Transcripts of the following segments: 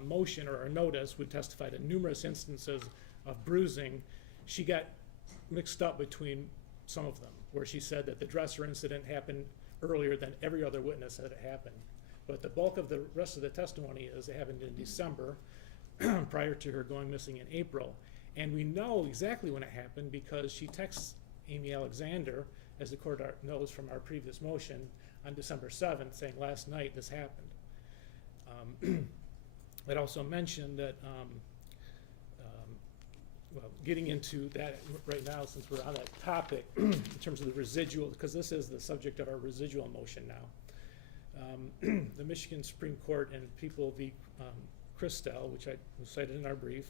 motion or our notice, we testified in numerous instances of bruising. She got mixed up between some of them, where she said that the dresser incident happened earlier than every other witness said it happened. But the bulk of the rest of the testimony is it happened in December, prior to her going missing in April. And we know exactly when it happened because she texts Amy Alexander, as the court knows from our previous motion, on December 7th, saying, last night this happened. I'd also mentioned that, well, getting into that right now, since we're on that topic, in terms of the residual, because this is the subject of our residual motion now. The Michigan Supreme Court in People v. Christel, which I cited in our brief,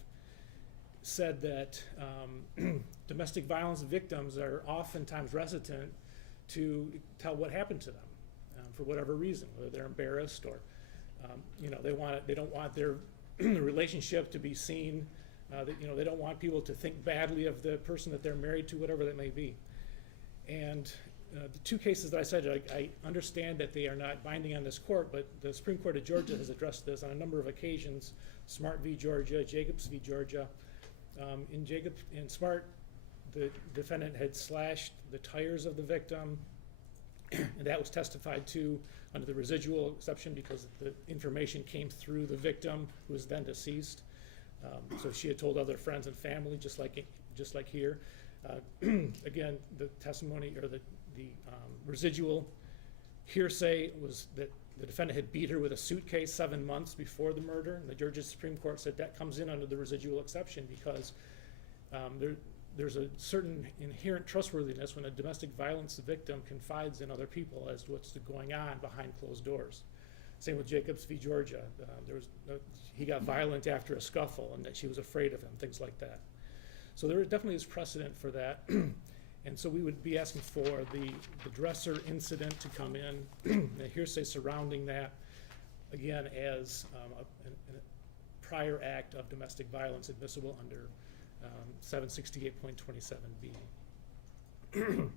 said that domestic violence victims are oftentimes reticent to tell what happened to them for whatever reason, whether they're embarrassed or they don't want their relationship to be seen. They don't want people to think badly of the person that they're married to, whatever that may be. And the two cases that I cited, I understand that they are not binding on this court, but the Supreme Court of Georgia has addressed this on a number of occasions. Smart v. Georgia, Jacobs v. Georgia. In Smart, the defendant had slashed the tires of the victim, and that was testified to under the residual exception because the information came through the victim, who was then deceased. So she had told other friends and family, just like here. Again, the testimony or the residual hearsay was that the defendant had beat her with a suitcase 7 months before the murder, and the Georgia Supreme Court said that comes in under the residual exception because there's a certain inherent trustworthiness when a domestic violence victim confides in other people as to what's going on behind closed doors. Same with Jacobs v. Georgia. He got violent after a scuffle and that she was afraid of him, things like that. So there definitely is precedent for that. And so we would be asking for the dresser incident to come in, the hearsay surrounding that, again, as a prior act of domestic violence admissible under 768.27b.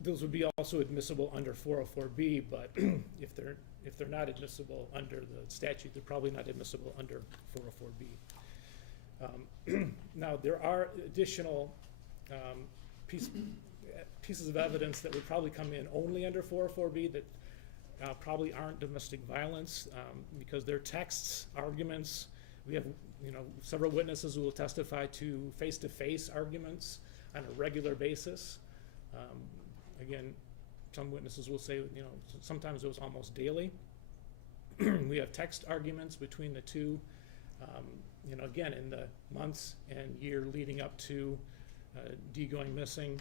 Those would be also admissible under 404b, but if they're not admissible under the statute, they're probably not admissible under 404b. Now, there are additional pieces of evidence that would probably come in only under 404b that probably aren't domestic violence because they're texts, arguments. We have several witnesses who will testify to face-to-face arguments on a regular basis. Again, some witnesses will say, sometimes it was almost daily. We have text arguments between the two. Again, in the months and year leading up to Dee going missing,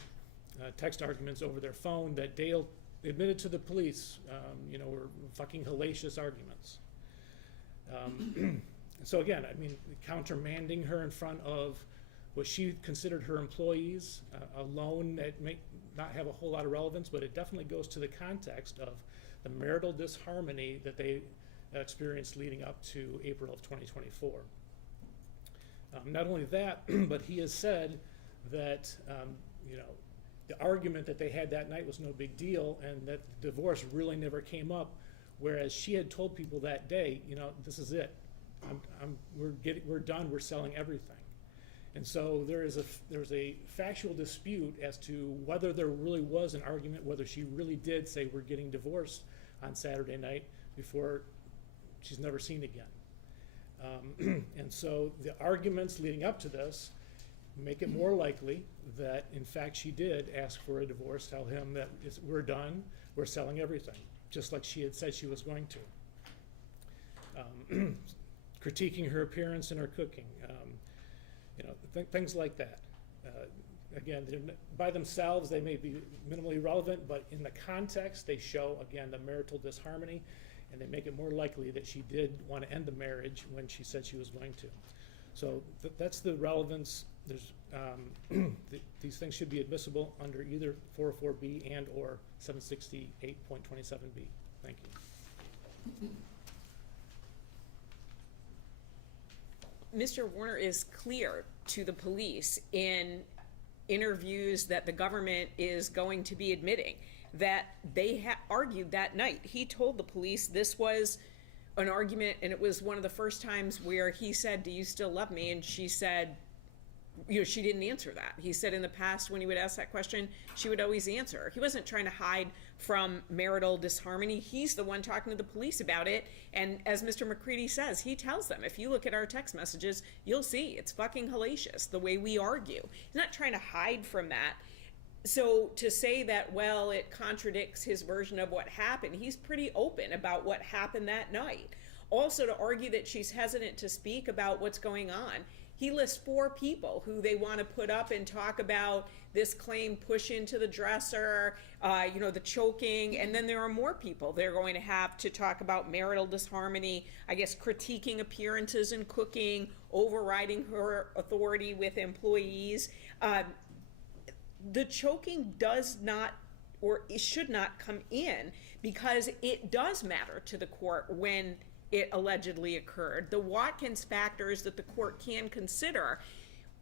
text arguments over their phone that Dale admitted to the police, were fucking hellacious arguments. So again, countermanding her in front of what she considered her employees, alone that may not have a whole lot of relevance, but it definitely goes to the context of the marital disharmony that they experienced leading up to April of 2024. Not only that, but he has said that the argument that they had that night was no big deal and that the divorce really never came up, whereas she had told people that day, this is it. We're done, we're selling everything. And so there's a factual dispute as to whether there really was an argument, whether she really did say we're getting divorced on Saturday night before she's never seen again. And so the arguments leading up to this make it more likely that, in fact, she did ask for a divorce, tell him that we're done, we're selling everything, just like she had said she was going to. Critiquing her appearance and her cooking, things like that. Again, by themselves, they may be minimally relevant, but in the context, they show, again, the marital disharmony, and they make it more likely that she did want to end the marriage when she said she was going to. So that's the relevance. There's these things should be admissible under either 404B and or 768.27B. Thank you. Mr. Warner is clear to the police in interviews that the government is going to be admitting that they argued that night. He told the police this was an argument, and it was one of the first times where he said, "Do you still love me?" And she said, she didn't answer that. He said in the past when he would ask that question, she would always answer. He wasn't trying to hide from marital disharmony. He's the one talking to the police about it. And as Mr. McCready says, he tells them, if you look at our text messages, you'll see it's fucking hellacious the way we argue. He's not trying to hide from that. So to say that, well, it contradicts his version of what happened, he's pretty open about what happened that night. Also, to argue that she's hesitant to speak about what's going on, he lists 4 people who they want to put up and talk about this claim, push into the dresser, the choking, and then there are more people they're going to have to talk about marital disharmony, I guess critiquing appearances in cooking, overriding her authority with employees. The choking does not, or it should not come in, because it does matter to the court when it allegedly occurred. The Watkins factors that the court can consider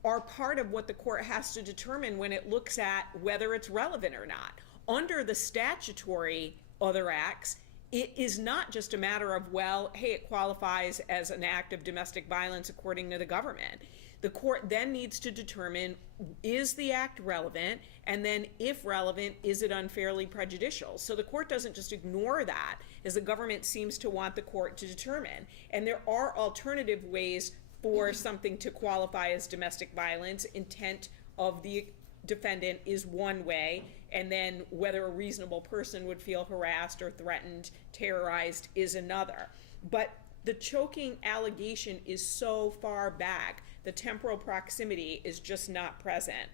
are part of what the court has to determine when it looks at whether it's relevant or not. Under the statutory other acts, it is not just a matter of, well, hey, it qualifies as an act of domestic violence according to the government. The court then needs to determine, is the act relevant? And then if relevant, is it unfairly prejudicial? So the court doesn't just ignore that, as the government seems to want the court to determine. And there are alternative ways for something to qualify as domestic violence. Intent of the defendant is one way, and then whether a reasonable person would feel harassed or threatened, terrorized is another. But the choking allegation is so far back, the temporal proximity is just not present.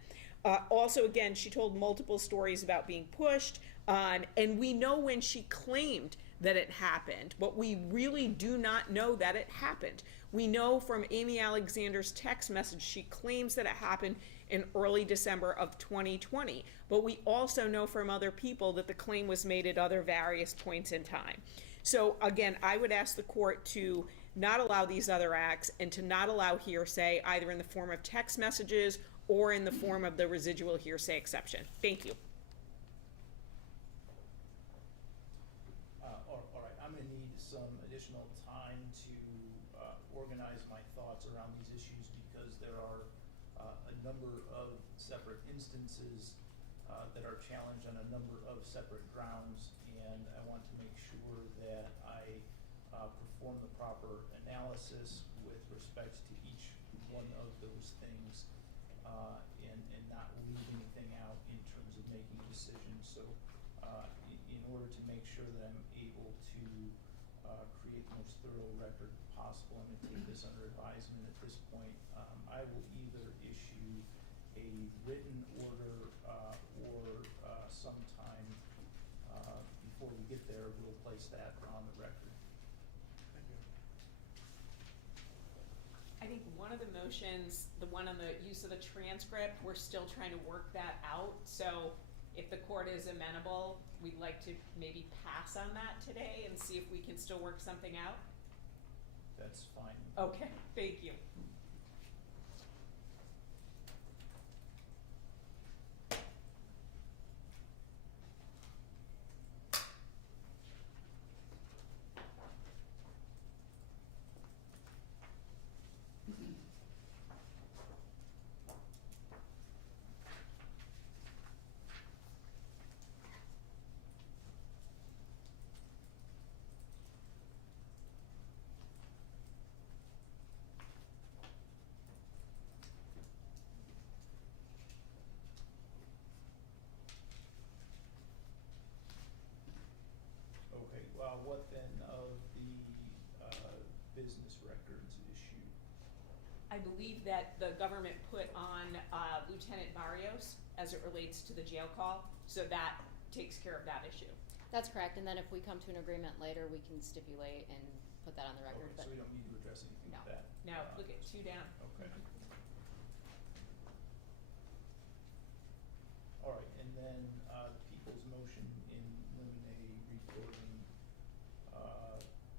Also, again, she told multiple stories about being pushed, and we know when she claimed that it happened, but we really do not know that it happened. We know from Amy Alexander's text message, she claims that it happened in early December of 2020, but we also know from other people that the claim was made at other various points in time. So again, I would ask the court to not allow these other acts and to not allow hearsay either in the form of text messages or in the form of the residual hearsay exception. Thank you. All right, I'm going to need some additional time to organize my thoughts around these issues, because there are a number of separate instances that are challenged on a number of separate grounds, and I want to make sure that I perform the proper analysis with respect to each one of those things, and not leave anything out in terms of making a decision. So in order to make sure that I'm able to create the most thorough record possible, I'm going to take this under advisement at this point. I will either issue a written order or sometime before we get there, we'll place that on the record. I think one of the motions, the one on the use of the transcript, we're still trying to work that out. So if the court is amenable, we'd like to maybe pass on that today and see if we can still work something out. That's fine. Okay, thank you. Okay, well, what then of the business records issue? I believe that the government put on Lieutenant Barrios as it relates to the jail call, so that takes care of that issue. That's correct, and then if we come to an agreement later, we can stipulate and put that on the record. Okay, so we don't need to address anything No. with that? Now, look at 2 down. Okay. All right, and then people's motion in limine recording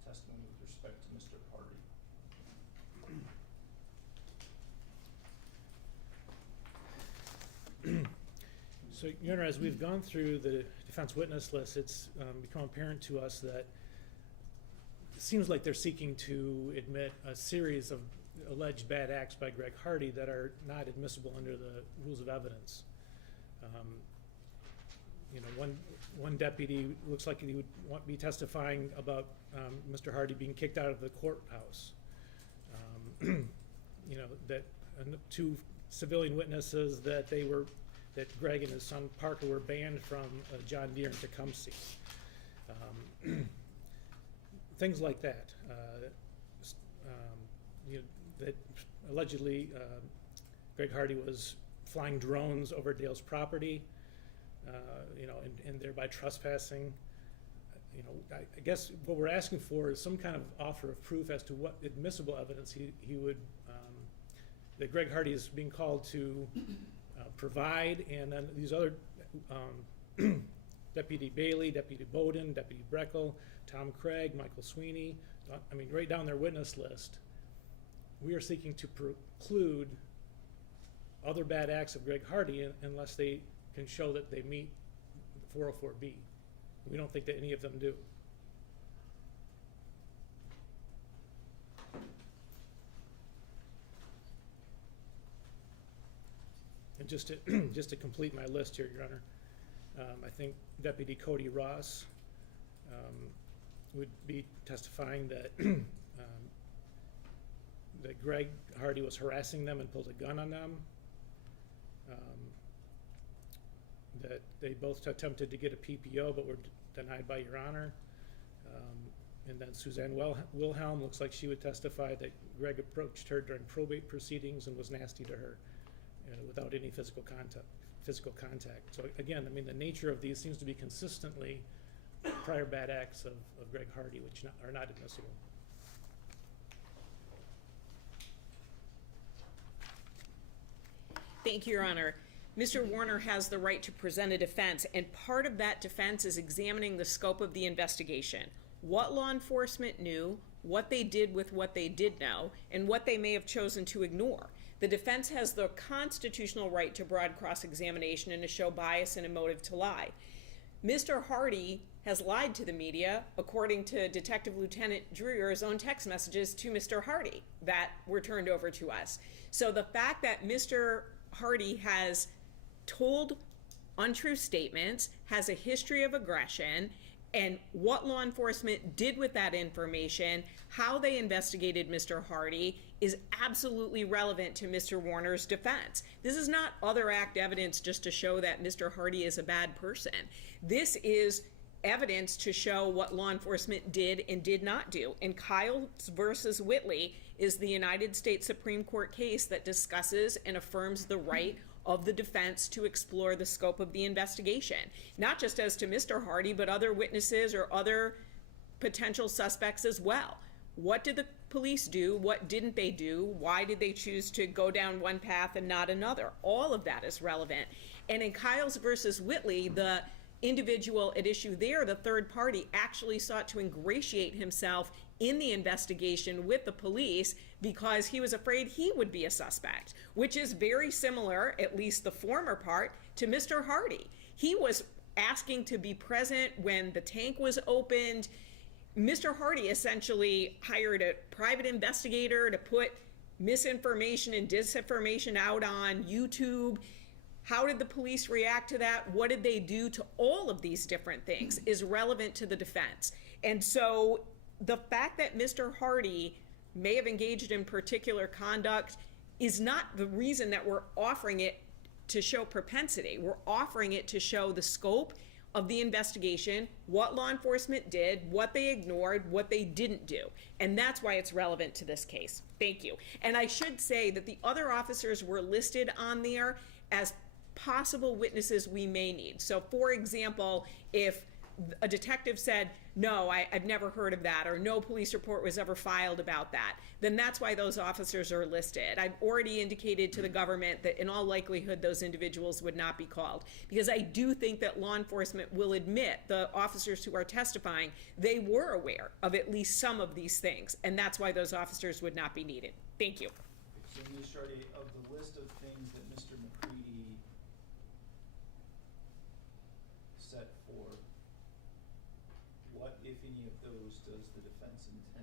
testimony with respect to Mr. Hardy. So, Your Honor, as we've gone through the defense witness list, it's become apparent to us that seems like they're seeking to admit a series of alleged bad acts by Greg Hardy that are not admissible under the rules of evidence. You know, one deputy looks like he would be testifying about Mr. Hardy being kicked out of the courthouse. You know, that two civilian witnesses that Greg and his son Parker were banned from John Deere in Tecumseh. Things like that. You know, that allegedly Greg Hardy was flying drones over Dale's property, you know, and thereby trespassing. You know, I guess what we're asking for is some kind of offer of proof as to what admissible evidence he would, that Greg Hardy is being called to provide, and then these other Deputy Bailey, Deputy Bowden, Deputy Breckel, Tom Craig, Michael Sweeney, I mean, right down their witness list. We are seeking to preclude other bad acts of Greg Hardy unless they can show that they meet 404B. We don't think that any of them do. And just to complete my list here, Your Honor, I think Deputy Cody Ross would be testifying that that Greg Hardy was harassing them and pulled a gun on them. That they both attempted to get a PPO but were denied by Your Honor. And then Suzanne Wilhelm looks like she would testify that Greg approached her during probate proceedings and was nasty to her without any physical contact. So again, I mean, the nature of these seems to be consistently prior bad acts of Greg Hardy, which are not admissible. Thank you, Your Honor. Mr. Warner has the right to present a defense, and part of that defense is examining the scope of the investigation. What law enforcement knew, what they did with what they did know, and what they may have chosen to ignore. The defense has the constitutional right to broad cross-examination and to show bias and a motive to lie. Mr. Hardy has lied to the media, according to Detective Lieutenant Dreyer's own text messages to Mr. Hardy that were turned over to us. So the fact that Mr. Hardy has told untrue statements, has a history of aggression, and what law enforcement did with that information, how they investigated Mr. Hardy, is absolutely relevant to Mr. Warner's defense. This is not other act evidence just to show that Mr. Hardy is a bad person. This is evidence to show what law enforcement did and did not do. And Kyles versus Whitley is the United States Supreme Court case that discusses and affirms the right of the defense to explore the scope of the investigation, not just as to Mr. Hardy, but other witnesses or other potential suspects as well. What did the police do? What didn't they do? Why did they choose to go down one path and not another? All of that is relevant. And in Kyles versus Whitley, the individual at issue there, the third party, actually sought to ingratiate himself in the investigation with the police because he was afraid he would be a suspect, which is very similar, at least the former part, to Mr. Hardy. He was asking to be present when the tank was opened. Mr. Hardy essentially hired a private investigator to put misinformation and disinformation out on YouTube. How did the police react to that? What did they do to all of these different things is relevant to the defense. And so the fact that Mr. Hardy may have engaged in particular conduct is not the reason that we're offering it to show propensity. We're offering it to show the scope of the investigation, what law enforcement did, what they ignored, what they didn't do. And that's why it's relevant to this case. Thank you. And I should say that the other officers were listed on there as possible witnesses we may need. So for example, if a detective said, no, I've never heard of that, or no police report was ever filed about that, then that's why those officers are listed. I've already indicated to the government that in all likelihood those individuals would not be called, because I do think that law enforcement will admit, the officers who are testifying, they were aware of at least some of these things, and that's why those officers would not be needed. Thank you. So Ms. Chartier, of the list of things that Mr. McCready set forth, what, if any of those, does the defense intend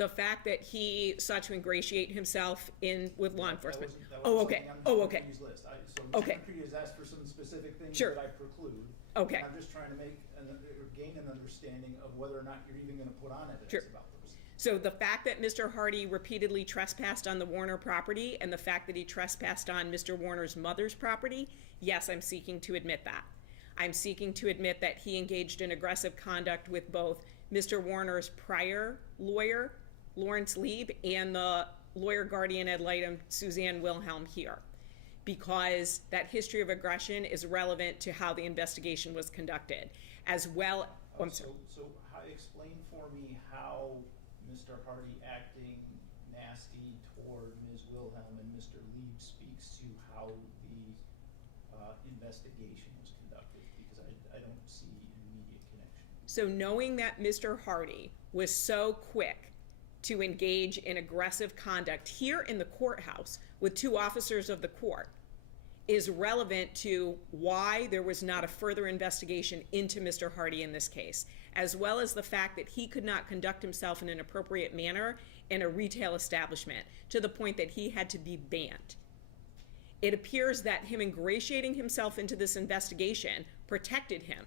The fact that he sought to ingratiate himself in with law enforcement. That Oh, wasn't okay. something Oh, on okay. Mr. list. So Okay. Mr. McCready has asked for some specific things Sure. that I preclude. Okay. And I'm just trying to gain an understanding of whether or not you're even gonna put on evidence Sure. about those. So the fact that Mr. Hardy repeatedly trespassed on the Warner property and the fact that he trespassed on Mr. Warner's mother's property, yes, I'm seeking to admit that. I'm seeking to admit that he engaged in aggressive conduct with both Mr. Warner's prior lawyer, Lawrence Lieb, and the lawyer guardian ad litem, Suzanne Wilhelm here, because that history of aggression is relevant to how the investigation was conducted, as well. Oh, I'm sorry. So explain for me how Mr. Hardy acting nasty toward Ms. Wilhelm and Mr. Lieb speaks to how the investigation was conducted, because I don't see an immediate connection. So knowing that Mr. Hardy was so quick to engage in aggressive conduct here in the courthouse with two officers of the court is relevant to why there was not a further investigation into Mr. Hardy in this case, as well as the fact that he could not conduct himself in an appropriate manner in a retail establishment to the point that he had to be banned. It appears that him ingratiating himself into this investigation protected him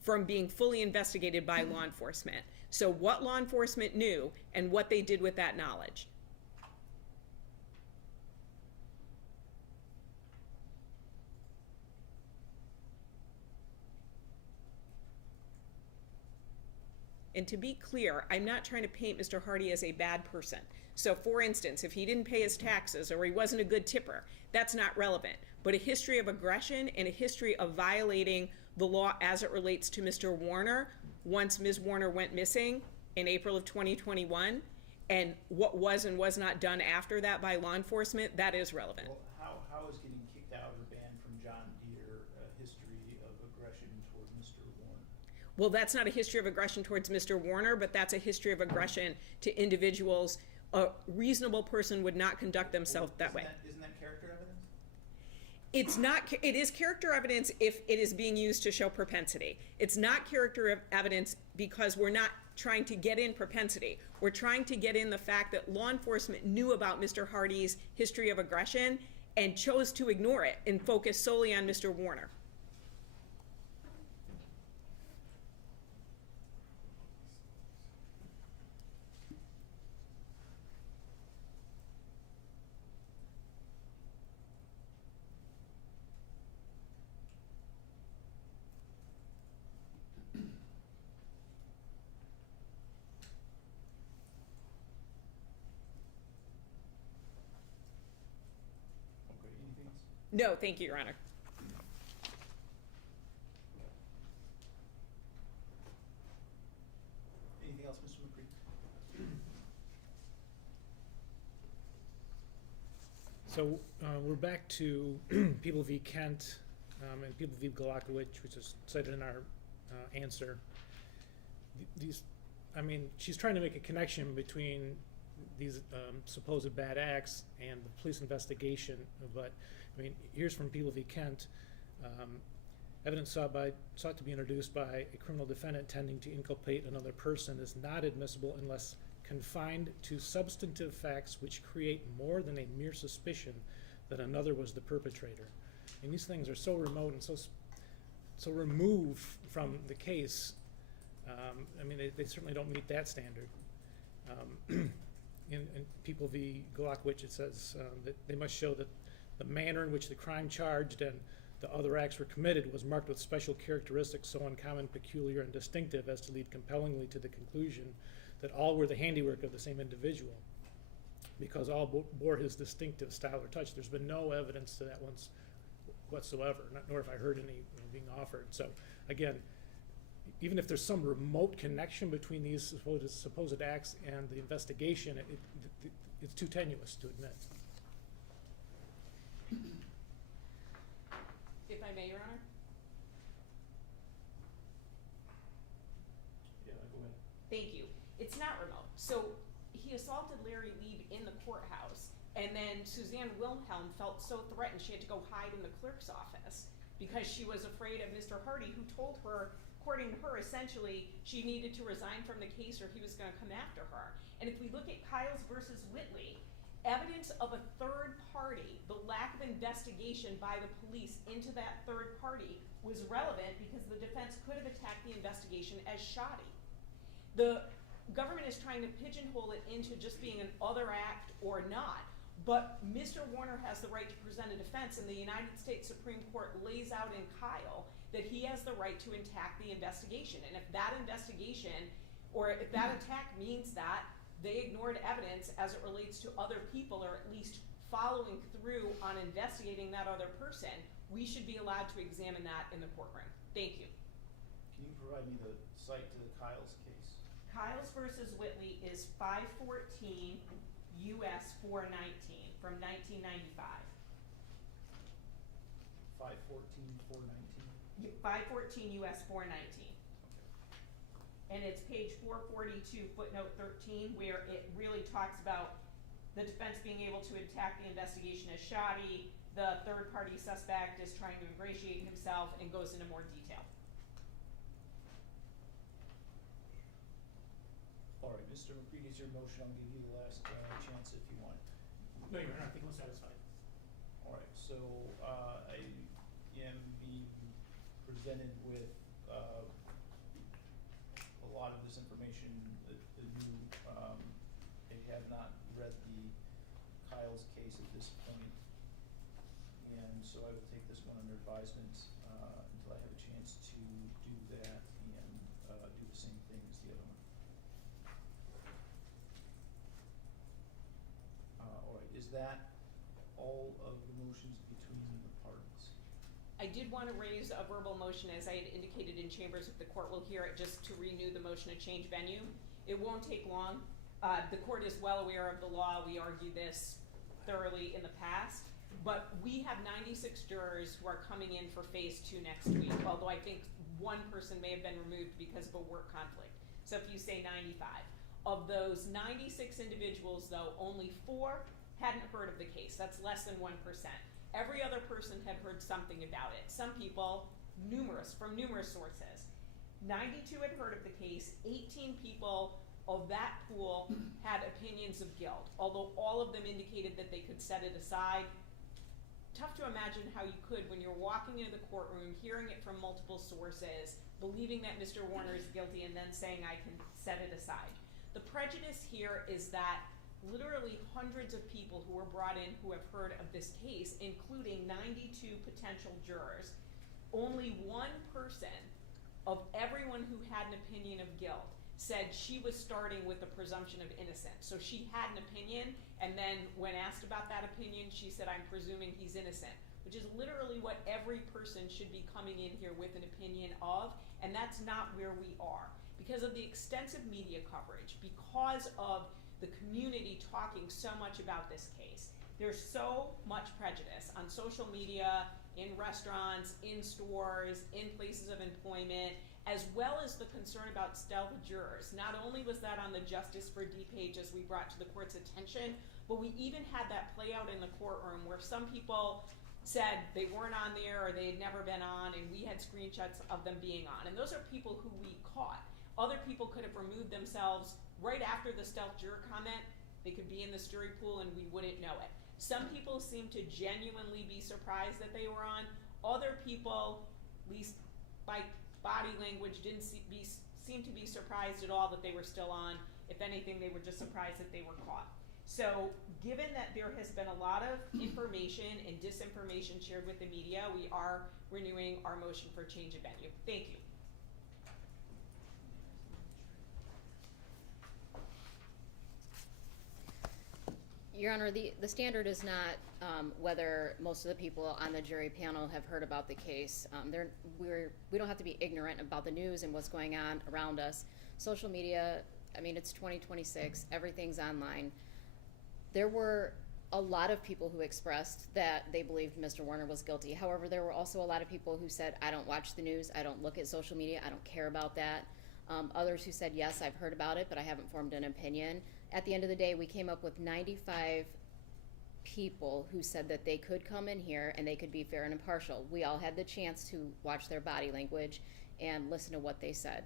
from being fully investigated by law enforcement. So what law enforcement knew and what they did with that knowledge. And to be clear, I'm not trying to paint Mr. Hardy as a bad person. So for instance, if he didn't pay his taxes or he wasn't a good tipper, that's not relevant. But a history of aggression and a history of violating the law as it relates to Mr. Warner, once Ms. Warner went missing in April of 2021, and what was and was not done after that by law enforcement, that is relevant. Well, how is getting kicked out or banned from John Deere a history of aggression toward Mr. Warner? Well, that's not a history of aggression towards Mr. Warner, but that's a history of aggression to individuals. A reasonable person would not conduct themselves that way. Isn't that character evidence? It's not, it is character evidence if it is being used to show propensity. It's not character evidence because we're not trying to get in propensity. We're trying to get in the fact that law enforcement knew about Mr. Hardy's history of aggression and chose to ignore it and focus solely on Mr. Warner. Okay, anything else? No, thank you, Your Honor. Anything else, Mr. McCready? So we're back to People v. Kent and People v. Galakowicz, which is cited in our answer. These, I mean, she's trying to make a connection between these supposed bad acts and the police investigation, but I mean, here's from People v. Kent. Evidence sought to be introduced by a criminal defendant tending to inculpate another person is not admissible unless confined to substantive facts which create more than a mere suspicion that another was the perpetrator. And these things are so remote and so removed from the case. I mean, they certainly don't meet that standard. In People v. Galakowicz, it says that they must show that the manner in which the crime charged and the other acts were committed was marked with special characteristics so uncommon, peculiar, and distinctive as to lead compellingly to the conclusion that all were the handiwork of the same individual, because all bore his distinctive style or touch. There's been no evidence to that once whatsoever, nor have I heard any being offered. So again, even if there's some remote connection between these supposed acts and the investigation, it's too tenuous to admit. If I may, Your Honor? Yeah, go ahead. Thank you. It's not remote. So he assaulted Larry Lieb in the courthouse, and then Suzanne Wilhelm felt so threatened she had to go hide in the clerk's office because she was afraid of Mr. Hardy, who told her according to her, essentially, she needed to resign from the case or he was gonna come after her. And if we look at Kyles versus Whitley, evidence of a third party, the lack of investigation by the police into that third party was relevant because the defense could have attacked the investigation as shoddy. The government is trying to pigeonhole it into just being an other act or not, but Mr. Warner has the right to present a defense, and the United States Supreme Court lays out in Kyle that he has the right to attack the investigation. And if that investigation, or if that attack means that they ignored evidence as it relates to other people, or at least following through on investigating that other person, we should be allowed to examine that in the courtroom. Thank you. Can you provide me the site to the Kyle's case? Kyles versus Whitley is 514 US 419 from 1995. 514 US 419. And it's page 442, footnote 13, where it really talks about the defense being able to attack the investigation as shoddy, the third party suspect is trying to ingratiate himself, and goes into more detail. All right, Mr. McCready, is your motion? I'll give you the last chance if you want. No, Your Honor, I think we're satisfied. All right, so I am being presented with a lot of this information, the new, I have not read the Kyle's case at this point, and so I will take this one under advisement until I have a chance to do that and do the same thing as the other one. All right, is that all of the motions between the parties? I did want to raise a verbal motion, as I had indicated in chambers, if the court will hear it, just to renew the motion to change venue. It won't take long. The court is well aware of the law. We argued this thoroughly in the past. But we have 96 jurors who are coming in for phase 2 next week, although I think one person may have been removed because of a work conflict. So if you say 95. Of those 96 individuals, though, only 4 hadn't heard of the case. That's less than 1%. Every other person had heard something about it. Some people, from numerous sources. 92 had heard of the case. 18 people of that pool had opinions of guilt, although all of them indicated that they could set it aside. Tough to imagine how you could, when you're walking into the courtroom, hearing it from multiple sources, believing that Mr. Warner is guilty, and then saying, I can set it aside. The prejudice here is that literally hundreds of people who were brought in who have heard of this case, including 92 potential jurors, only one person of everyone who had an opinion of guilt said she was starting with the presumption of innocence. So she had an opinion, and then when asked about that opinion, she said, I'm presuming he's innocent, which is literally what every person should be coming in here with an opinion of, and that's not where we are. Because of the extensive media coverage, because of the community talking so much about this case, there's so much prejudice on social media, in restaurants, in stores, in places of employment, as well as the concern about stealth jurors. Not only was that on the Justice for D page as we brought to the court's attention, but we even had that play out in the courtroom where some people said they weren't on there or they had never been on, and we had screenshots of them being on. And those are people who we caught. Other people could have removed themselves right after the stealth juror comment. They could be in this jury pool and we wouldn't know it. Some people seem to genuinely be surprised that they were on. Other people, at least by body language, didn't seem to be surprised at all that they were still on. If anything, they were just surprised that they were caught. So given that there has been a lot of information and disinformation shared with the media, we are renewing our motion for change of venue. Thank you. Your Honor, the standard is not whether most of the people on the jury panel have heard about the case. We don't have to be ignorant about the news and what's going on around us. Social media, I mean, it's 2026, everything's online. There were a lot of people who expressed that they believed Mr. Warner was guilty. However, there were also a lot of people who said, I don't watch the news, I don't look at social media, I don't care about that. Others who said, yes, I've heard about it, but I haven't formed an opinion. At the end of the day, we came up with 95 people who said that they could come in here and they could be fair and impartial. We all had the chance to watch their body language, and listen to what they said.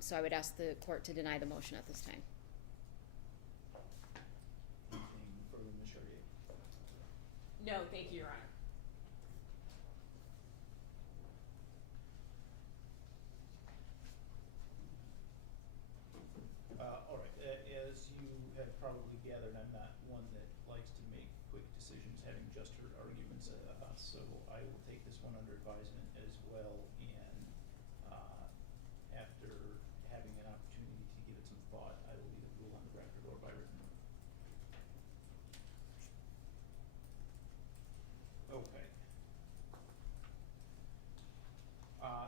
So I would ask the court to deny the motion at this time. Anything further, Ms. Chartier? No, thank you, Your Honor. All right, as you have probably gathered, I'm not one that likes to make quick decisions, having just heard arguments, so I will take this one under advisement as well, and, after having an opportunity to give it some thought, I will either rule on the record or by written. Okay.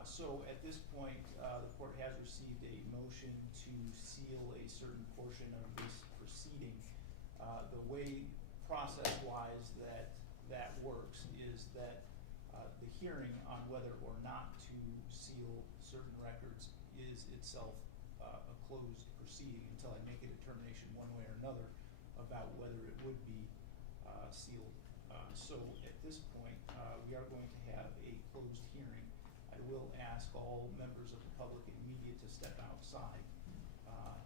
So at this point, the court has received a motion to seal a certain portion of this proceeding. The way process-wise that works is that the hearing on whether or not to seal certain records is itself a closed proceeding until I make a determination one way or another about whether it would be sealed. So at this point, we are going to have a closed hearing. I will ask all members of the public and media to step outside,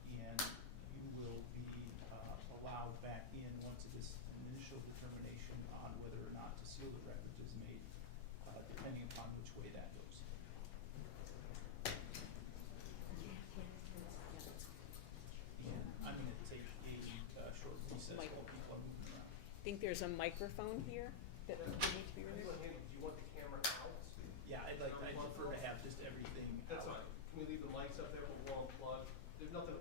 and you will be allowed back in once this initial determination on whether or not to seal the records is made, depending upon which way that goes. And I'm going to take a short recess while people are moving around. I think there's a microphone here that would need to be removed. Do you want the camera out? Yeah, I'd prefer to have just everything That's out. fine. Can we leave the mics up there? We'll unplug. There's nothing